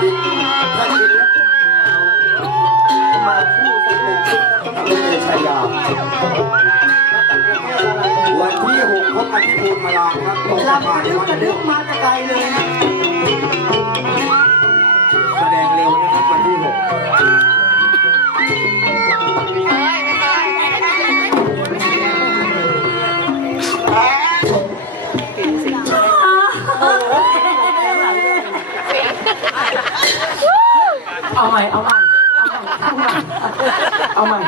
ถ้ากินแล้วเอามาคู่สักหนึ่งชุดกับเอชายาวันที่หกพบกันที่ภูมิมาลาครับลำบากระยดึ๊บวันกระดึกมาแต่ไกลเลยนะ เอาใหม่ เอาใหม่ เอาใหม่ เอาใหม่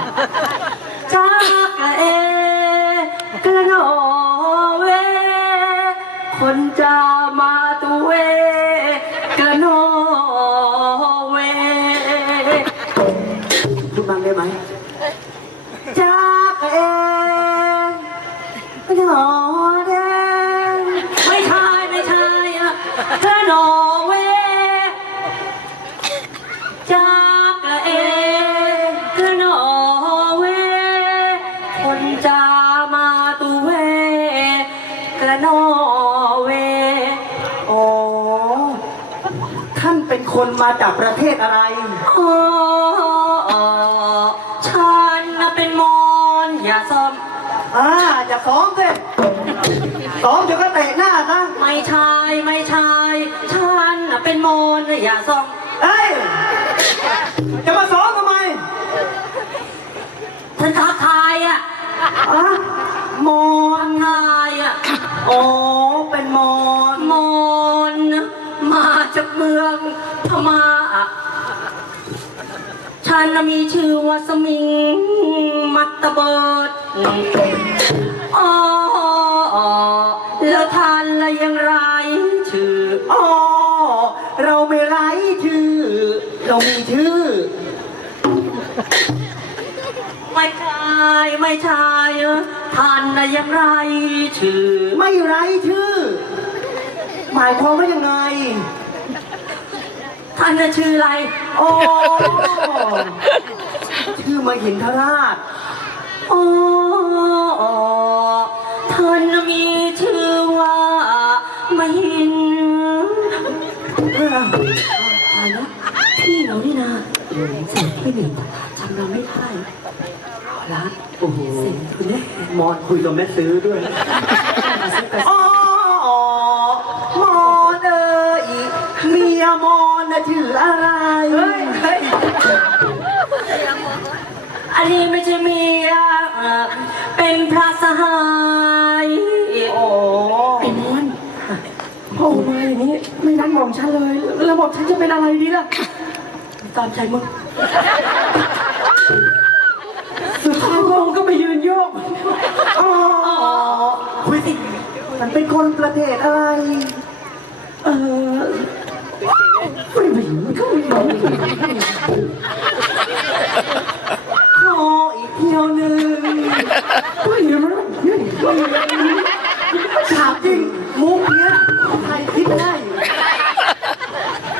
นน่ะเป็นมอนอย่าซ้อมเอ้ย จะมาซ้อมทำไมท่านท้าทายอะอะมอนทายอะโอ้เป็นมอนมอนมาจากเมืองพม่าอะฉันน่ะมีชื่อว่าสมิง มัตตะเบิดอ๋อแล้วท่านละยังไร เรามีชื่อ ไม่ใช่ไม่ใช่เออท่านน่ะยังไรชื่อ ไม่ไรชื่อ หมายความว่ายังไง ท่านน่ะชื่ออะไร โอ้ชื่อมหินทราชโอ้ท่านน่ะมีชื่อ นะเสียงพี่หนึ่งจำเราไม่ได้รักโอ้โหเสียงคุณเนี่ยมอนคุยกับแม่ซื้อด้วยอ๋อมอนเอ้ยเมียมอนน่ะชื่ออะไรเฮ้ยเฮ้ยอันนี้ไม่ใช่เมียเอ่อเป็นพระสหายโอ้ไอ้มอนโอ้มาอย่างนี้ไม่นัดหม่อมฉันเลย แล้วหม่อมฉันจะเป็นอะไรดีล่ะ ตามใจมึง สุดท้ายพระองค์ก็ไปยืนโยกอ๋อคุยสิ มันเป็นคนประเทศอะไร เออไม่ไปมันก็ไม่รู้ขออีกเที่ยวหนึ่งเฮ้ยเดี๋ยวมันเฮ้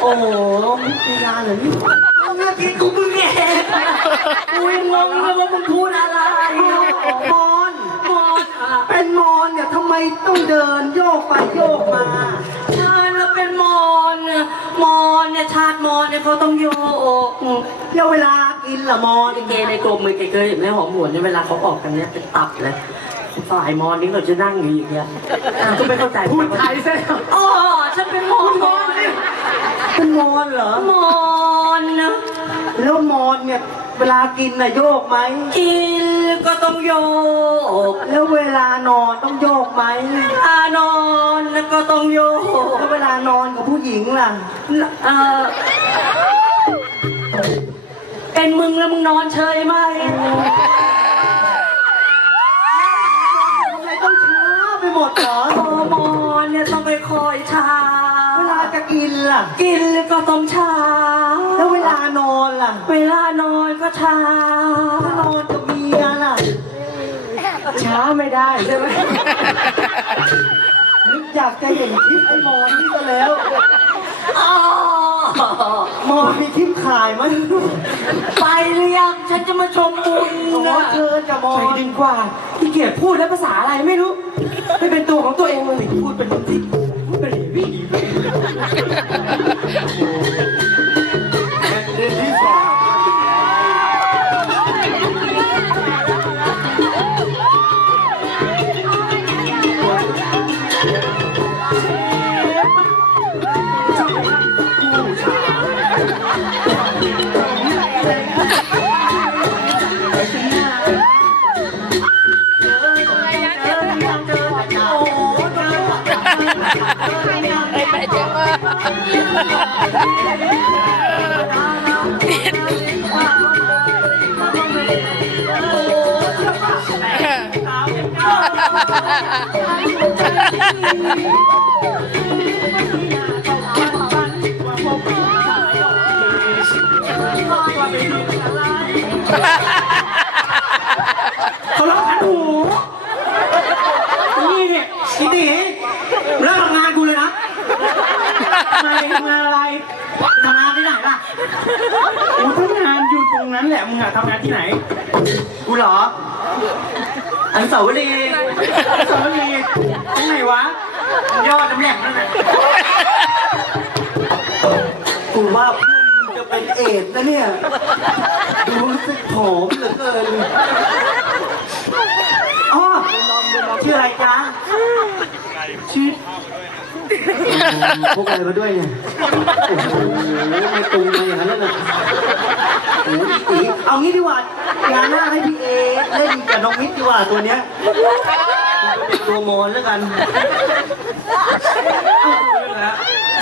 โอ้มิตรยาเหรอนี่มึงอะคิดกูมึงเองกูยังงงเลยว่ามึงพูดอะไรมอนมอนอะเป็นมอนเนี่ยทำไมต้องเดินโยกไปโยกมาใช่แล้วเป็นมอนเนี่ยมอนเนี่ยชาติมอนเนี่ยเขาต้องโยกแล้วเวลากินละมอนเกในกรมมือเกยๆอย่างแม่หอมหวนเนี่ยเวลาเขาออกกันเนี่ยเป็นตับเลยฝ่ายมอนนี่เขาจะนั่งอยู่อย่างเงี้ยอะก็ไม่เข้าใจพูดไทยใช่อ๋อฉันเป็นมอนมอน เป็นมอนเหรอ มอนนะแล้วมอนเนี่ยเวลากินน่ะโยกไหม กินก็ต้องโยก แล้วเวลานอนต้องโยกไหมเวลานอนก็ต้องโยก แล้วเวลานอนกับผู้หญิงล่ะ เออเป็นมึงแล้วมึงนอนเฉยไหม อยากจะเห็นคลิปไอ้มอนนี่ก็แล้ว อ๋อมอนมีคลิปขายมั้ยไปหรือยังฉันจะมาชมบุญนะเชิญกับมอนไปดีกว่าพี่เกียรติพูดแล้วภาษาอะไรไม่รู้ไม่เป็นตัวของตัวเองเลยพูดเป็นที่พูดเป็นวิ่ง เขาล็อกขันหูนี่เนี่ยอีตีเลิกทำงานกูเลยนะทำไมทำงานอะไรทำงานที่ไหนล่ะกูทำงานอยู่ตรงนั้นแหละมึงอะทำงานที่ไหน กูเหรออันุสาวรีย์อนุสาวรีย์ตรงไหนวะ ยอดน้ำแหลมนั่นแหละกูว่าเพื่อนมึงจะเป็นเอดส์นะเนี่ย ดูรู้สึกผอมเหลือเกินอ๋อชื่ออะไรจ๊ะชื่อพกอะไรมาด้วยเนี่ย โอ้โหไม่ตรงมาอย่างนั้นแล้วนะโอ้โหอีเอางี้ดีกว่างาหน้าให้พี่เอเล่นกับน้องมิตรดีกว่าตัวเนี้ยมันเป็นตัวมอนแล้วกัน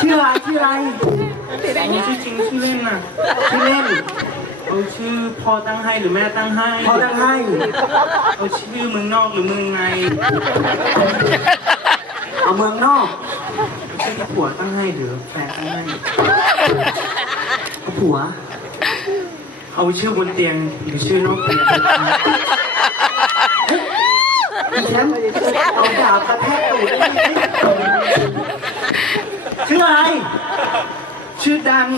ชื่ออะไรชื่ออะไรชื่อจริงชื่อเล่นน่ะที่เล่นเอาชื่อพ่อตั้งให้หรือแม่ตั้งให้เขาตั้งให้เอาชื่อเมืองนอกหรือเมืองในเอาเมืองนอกเอาชื่อที่ผัวตั้งให้หรือแฟนตั้งให้เอาผัว เอาชื่อบนเตียงหรือชื่อนอกเตียงพี่ แชมป์เอาดาบกระแทกตูดชื่ออะไร ชื่อดัง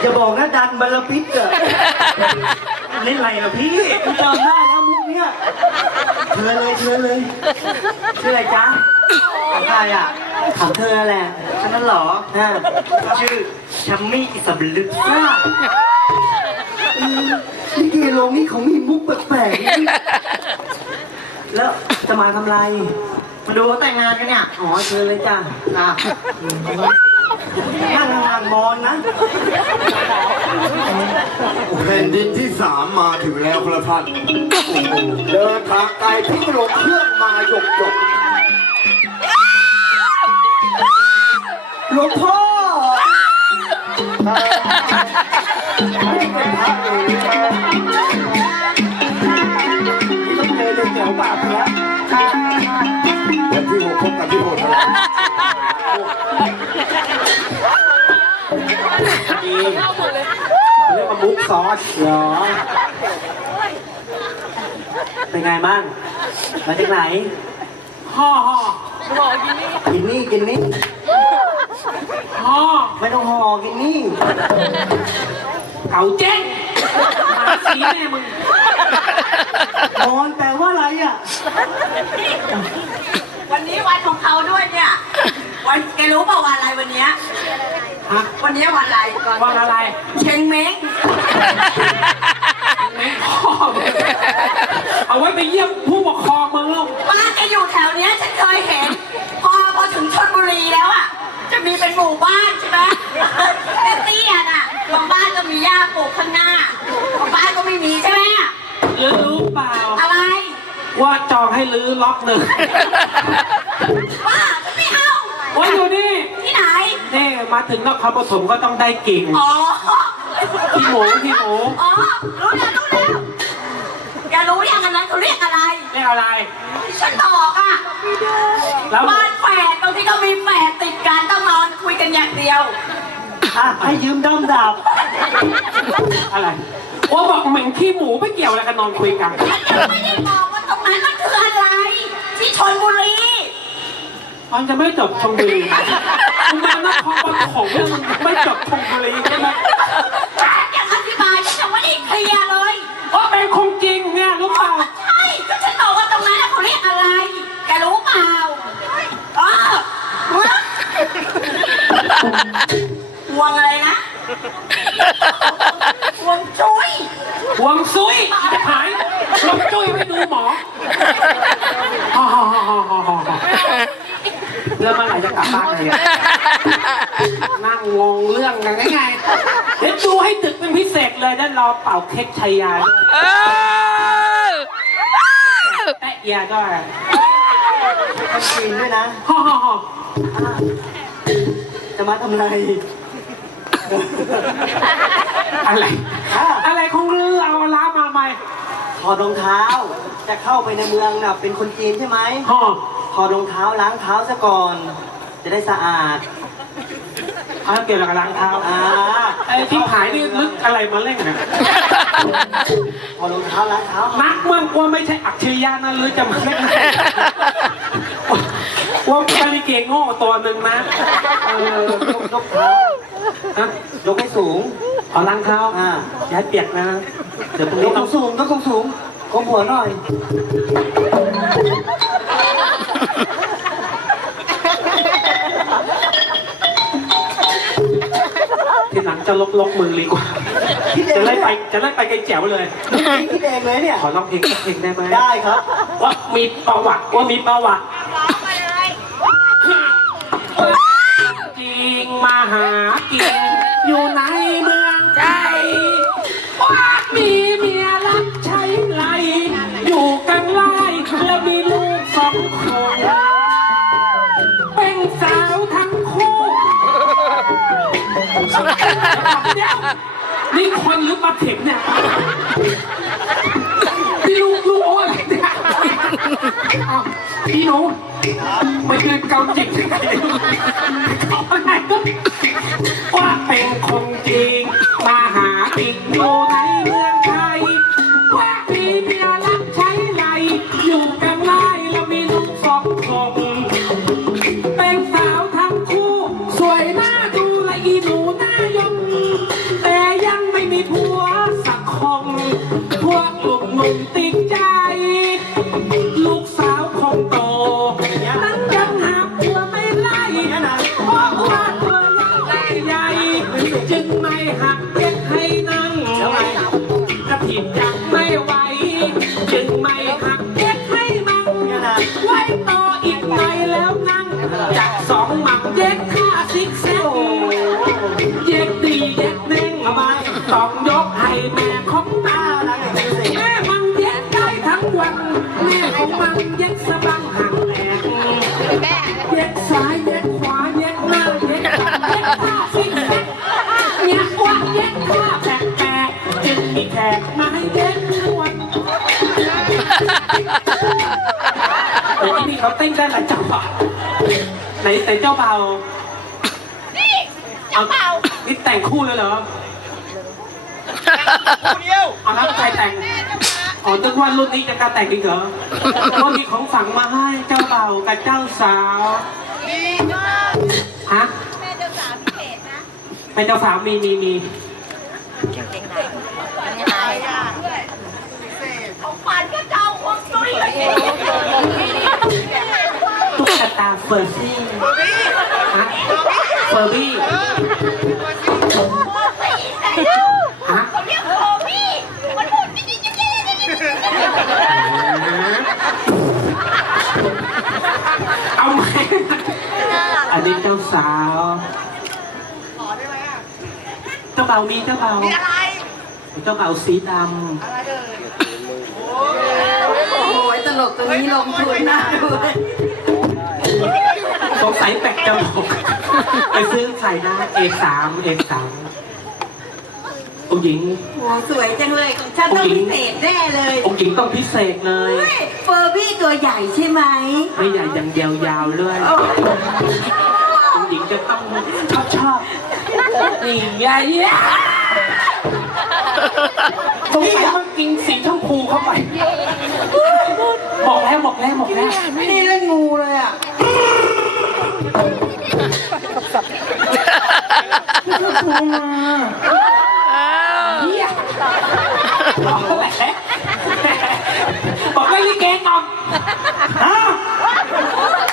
อย่าบอกนะดันบาลปิดอะเล่นอะไรล่ะพี่กูจำได้แล้วมุกเนี้ยเชิญเลยเชิญเลย ชื่ออะไรจ๊ะของใครอะของเธอแหละฉันนั้นเหรออ่าชื่อชัมมี่อิสบลึกอ่านี่เกโรงนี่เขามีมุกแปลกๆ แล้วจะมาทำไร มาดูเขาแต่งงานกันเนี่ย อ๋อเชิญเลยจ้ะอะนั่งงานมอนนะ แผ่นดินที่สามมาถึงแล้วครับท่านเดินทางไกลเพิ่งลงเครื่องมาหยกหยกหลวงพ่อ ดีเรียกว่ามุกซอสเหรอ เป็นไงบ้าง มาจากไหน ห่อห่อกินนี่กินนี่ห่อไม่ต้องห่อกินนี่เก่าเจ๊งมาสีแม่มึงมอนแปลว่าอะไรอะ วันนี้วันของเขาด้วยเนี่ย วันแกรู้เปล่าวันอะไรวันเนี้ย ฮะวันนี้วันอะไรวันอะไรเชงเม้งพ่อมึงเอาไว้ไปเยี่ยมผู้ปกครองมึงลูกบ้านจะอยู่แถวเนี้ยฉันเคยเห็น พอพอถึงชลบุรีแล้วอะ จะมีเป็นหมู่บ้านใช่ไหมเตี้ยๆน่ะบางบ้านก็มีหญ้าปลูกข้างหน้าบางบ้านก็ไม่มีใช่ไหมหรือรู้เปล่า อะไร ว่าจองให้ลื้อล็อกหนึ่งบ้าฉันไม่เอาว่าอยู่นี่ที่ไหนนี่ มาถึงนครปฐมก็ต้องได้กิ่งอ๋อ พี่หมูพี่หมูอ๋อ รู้แล้วรู้แล้วแกรู้ยังอันนั้นเขาเรียกอะไร เรียกอะไร ฉันบอกอะแล้วบ้านแฝดบางทีก็มีแฝดติดกันต้องนอนคุยกันอย่างเดียว อะให้ยืมด้อมดาบอะไรว่าบอกเหม็นขี้หมูไม่เกี่ยวอะไรกันนอนคุยกัน ฉันยังไม่ได้บอกว่าตรงนั้นมันคืออะไร ที่ชนบุรี มันจะไม่จบชมบุรีมึงมานักคอมของมึงไม่จบชมบุรีใช่ไหมอยังอธิบายฉันยังไม่ได้เคลียเลยว่าเป็นคงจริงเนี่ยรู้เปล่าใช่ก็ฉันบอกว่าตรงนั้นเขาเรียกอะไร แกรู้เปล่าอ๋อวงอะไรนะวงจุ้ยวงซุยหายลงจุ้ยไปดูหมอ มื่อไหร่จะกลับบ้านเลยนั่งงงเรื่องกันไงเดี๋ยวดูให้ตึกเป็นพิเศษเลยแล้วรอเป่าเค้กชัยยาด้วยเออแปะยาด้วยต้องกินด้วยนะฮ่าฮ่าฮ่าจะมาทำอะไร อะไรอะอะไรของลือเอาล้ามาใหม่ถอดรองเท้า จะเข้าไปในเมืองน่ะ เป็นคนจีนใช่ไหมฮ่าถอดรองเท้าล้างเท้าซะก่อน จะได้สะอาดเอาเกี่ยวกับล้างเท้าอ่าไอ้ที่หายนี่ลึกอะไรมาเล่นเนี่ยถอดรองเท้าล้างเท้านักมั่งว่าไม่ใช่อัจฉริยะนะหรือจะมาเล่นว่าคาลิเกโง่ตัวหนึ่งนะเออยกยกเท้าฮะยกให้สูงเอาล้างเท้าอ่าอย่าให้เปียกนะเดี๋ยวตรงยนี้กต้องสูงๆยกสูงๆก้มหัวหน่อย จะลกลกมือดีกว่าคิดเองจะไล่เนี่ยไปจะไล่ไปไกลแจ๋วเลยคิดเองเลยเนี่ย ขอร้องเพลงสักเพลงได้ไหมได้ครับ ว่ามีประวัติว่ามีประวัติจริงมาหากินอยู่ใน เดี๋ยนี่คนหรือปลาเข็มเนี่ยพี่ลูกลูกโอ้ยเนี่ยอ้าวพี่หนูไม่คือเกาจิกอะไรว่า ว่าเย็กค่าแปลกๆจึงมีแขกมาให้เย็กทุกวันโอ้ที่นี่เขาเต้นได้หลายจังหวะไหนแต่เจ้าเบานี่เจ้าเบานี่แต่งคู่เลยเหรอคู่เดียวเอาแล้วใครแต่งอ๋อนึกว่ารุ่นนี้จะกล้าแต่งอีกเหรอก็มีของฝังมาให้เจ้าเบากับเจ้าสาวฮะแม่เจ้าสาวพิเศษนะแม่เจ้าสาวมีมีมี เก่งเก่งไหนยังไงของฝันก็เจ้าของซุยตุ๊กตาเฟอร์ซี่เฟอร์บี้เฟอร์บี้ฮะ เรียกโคมี่มันพูดจิ๊กจิ๊กจิ๊กจิ๊กจิ๊ก เอาไหมอันนี้เจ้าสาว เจ้าเบามีเจ้าเบาอะไร เจ้าเบาสีดโอ้ยตลกตรงนี้ลงทุนหน้าด้วยำสงสัยแปลกจมูกไปซื้อใส่นะเอสามเอสามองค์หญิง โอ้สวยจังเลยของฉันต้องพิเศษแน่เลยองค์หญิงต้องพิเศษเลย เฮ้ยเฟอร์บี้ตัวใหญ่ใช่ไหมไม่ใหญ่อย่างยาวๆเลยองค์หญิงจะต้องชอบชอบ นี่ใหญ่สงสัยมันกินสีชมพูเข้าไป บอกแล้วบอกแล้วบอกแล้วไม่ได้เล่นงูเลยอะเฮียบอกแหละบอกให้ลิเกงอมฮะ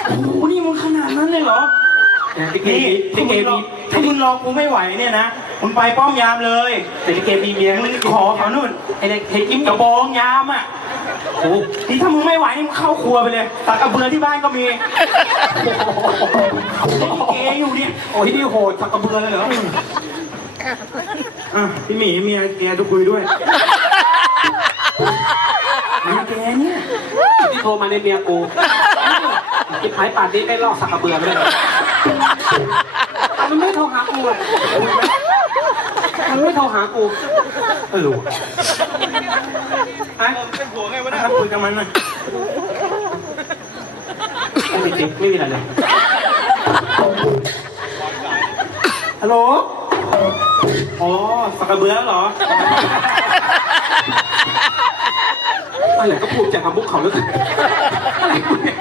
โอ้โหนี่มันขนาดนั้นเลยเหรอลิเกมีลิเกมี ถ้ามึงรอกูไม่ไหวเนี่ยนะมึงไปป้อมยามเลยแต่ลิเกมีเมียมึงขอเขานู่นไอ้เด็กเห็นยิ้มกระบองยามอะโอ้นี่ถ้ามึงไม่ไหวนี่มึงเข้าครัวไปเลยตักกระเบือที่บ้านก็มีเกอยู่เนี่ยโอ้ยนี่โหดตักกระเบือเลยเหรออะพี่หมีเมียเมียจะคุยด้วยเมียแกเนี่ยที่โทรมาในเมียกูจิบหายป่านนี้ไม่ลอกสักกระเบือเลย มันไม่โทรหากูอะมันไม่โทรหากูเออไอ้เป็นผัวไงวะเนี่ยคุยกับมันหน่อยไม่มีจริงไม่มีอะไรเลยฮัลโหลอ๋อสักกระเบือเหรออะไรก็พูดจากคำบุกเขาแล้วสิอะไรกูเนี่ย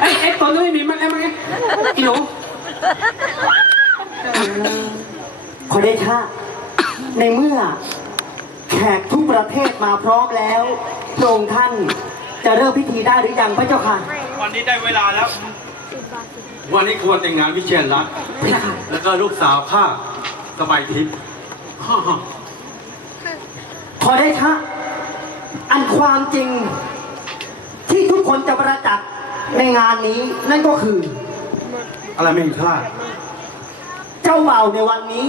ไอ้ไอ้ตัวนี้ไม่มีมันไอ้มันไงอีหนู ขอได้ชาในเมื่อ แขกทุกประเทศมาพร้อมแล้วพระองค์ท่านจะเริ่มพิธีได้หรือยังพระเจ้าค่ะวันนี้ได้เวลาแล้ว วันนี้ควรแต่งงานวิเชียรรัตน์แล้วก็ลูกสาวข้าสบายทิพย์ขอได้ชะอันความจริงที่ทุกคนจะประจักษ์ในงานนี้นั่นก็คือ อะไรไม่มีพลาด เจ้าเบ่าวในวันนี้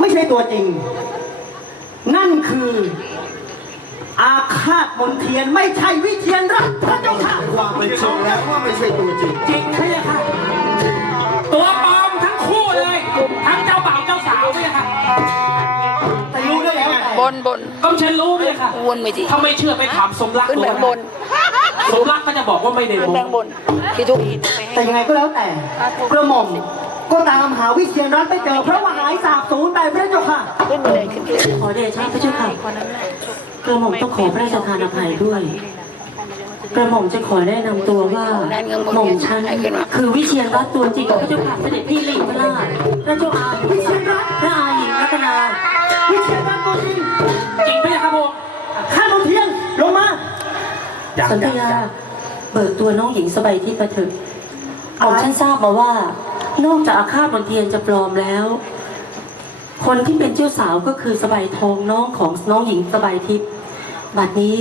ไม่ใช่ตัวจริง นั่นคือ อาฆาตมนเทียนไม่ใช่วิเทียนรัตน์พระเจ้าค่ะ ความเป็นจริงแล้วว่าไม่ใช่ตัวจริง จริงใช่ไหมค่ะตัวปลอมทั้งคู่เลย ทั้งเจ้าบ่าวเจ้าสาวเนี่ยค่ะแต่รู้ได้แล้วแต่บนบนก็ฉันรู้เลยค่ะวนไปทีถ้าไม่เชื่อไปถามสมรักขึ้นดูแบนะงบน สมรักก็จะบอกว่าไม่ได้ขึ้นโมแบงบนที่ทุกแต่ยังไงก็แล้วแต่กระหม่อมก็ตามหาวิเชียนรัตน์ไม่เจอเพราะว่าหายสาบสูญไปพระเจ้าค่ะขึ้นไปเลยขึ้นไปเลยขอเดชะพระเจ้าค่ะกระหม่อมต้องขอพระราชทานอภัยด้วยกระหม่อมจะขอแนะนำตัวว่าหม่อมฉันคือวิเชียนรัตน์ตัวจริงพระเจ้าค่ะเสด็จพี่ลิงพระราชพระเจ้าอาวิเชียนรัตน์พระอาหญิงรัตนา สันตยาเบิกตัวน้องหญิงสบายที่ประถึกหม่อมฉันทราบมาว่า นอกจากอาฆาตมนเทียนจะปลอมแล้ว คนที่เป็นเจ้าสาวก็คือสบายทองน้องของน้องหญิงสบายทิพย์บัดนี้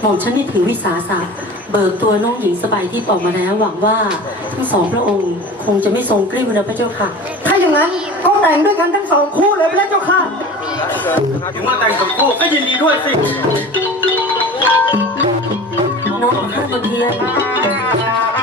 หม่อมฉันได้ถือวิสาสะเบิกตัวน้องหญิงสบายทิพย์ออกมาแล้ว หวังว่าทั้งสองพระองค์ คงจะไม่ทรงกลิ้วนะพระเจ้าค่ะ ถ้าอย่างนั้นก็แต่งด้วยกันทั้งสองคู่เลยพระเจ้าค่ะ ถึงว่าแต่งสมคู่ก็ยินดีด้วยสิ น้องข้าบนเทียน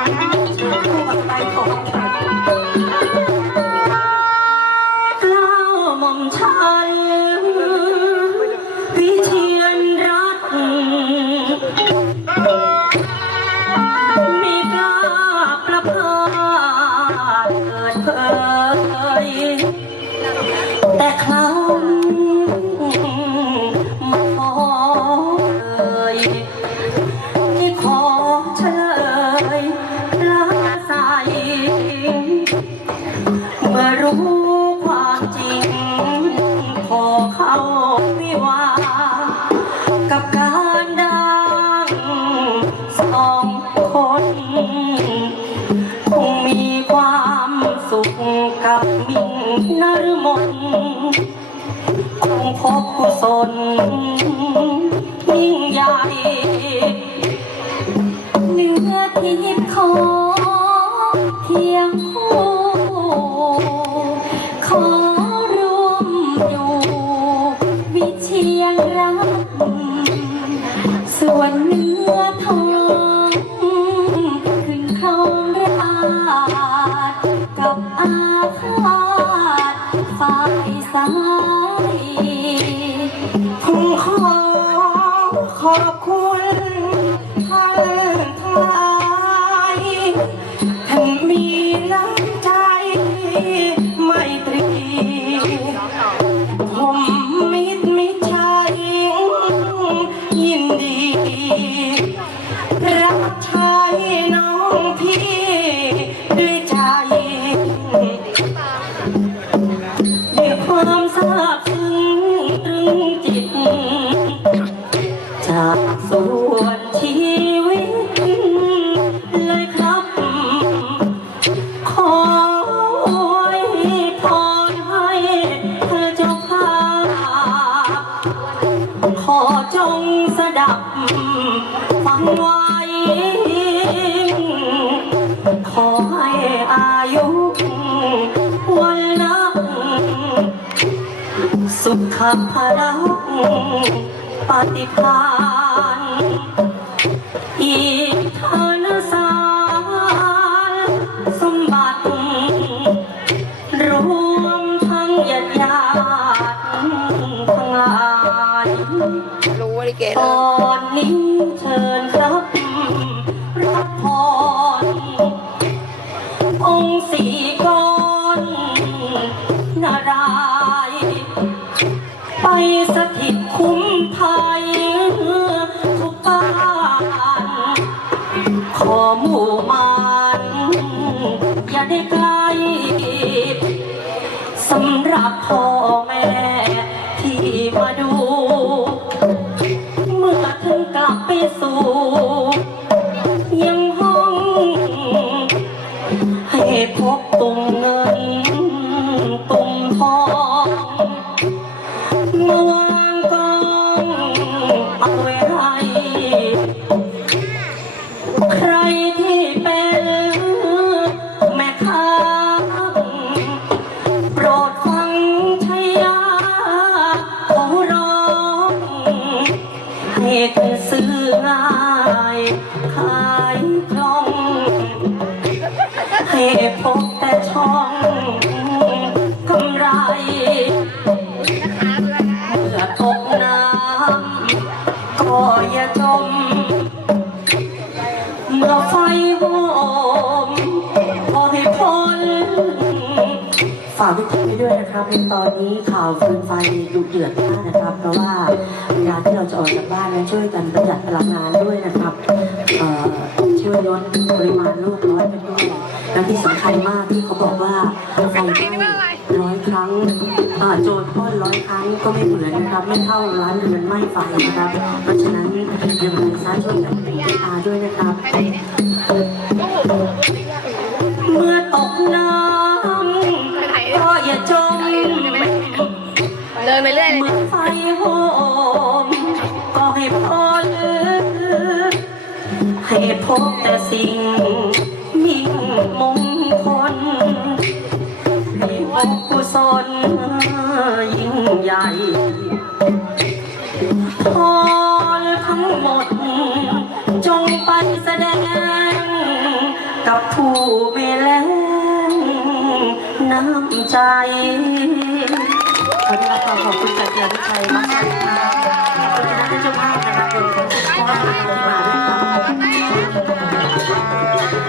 สุขภาระปฏิภาณอี สำหรับพ่อแม่ที่ม ช่องกำไรเมื่อตกน้ำก็อย่าจม เมื่อไฟโหมพอให้พ้นฝากวิทยุไว้ด้วยนะครับในตอนนี้ข่าวฟืนไฟดุเดือดมากนะครับ เพราะว่าเวลาที่เราจะออกจากบ้านนั้นช่วยกันประหยัดพลังงานด้วยนะครับ เอ่อช่วยลดปริมาณโลกร้อนกันด้วย และที่สำคัญมากที่เขาบอกว่าไฟไหม้ร้อยครั้งอ่าโจรปล้นร้อยครั้งก็ไม่เหมือนนะครับ ไม่เท่าร้านเรือนไหม้ไฟนะครับ เพราะฉะนั้นยังไงซะช่วยกันเป็นตาด้วยนะครับเมื่อตกน้ำก็อย่าจมเดินไปเรื่อยเลยเมื่อไฟโหมก็ให้พ้นให้พบแต่สิ่ง หญ่พอทั้งหมด จงไปแสดง กับผู้ไม่แล้งน้ำใจ ขอได้รับความขอบคุณจากเาน้ที่กครับขอบคุณท่านเจนะครับขอบคุณที่มาด้วครับ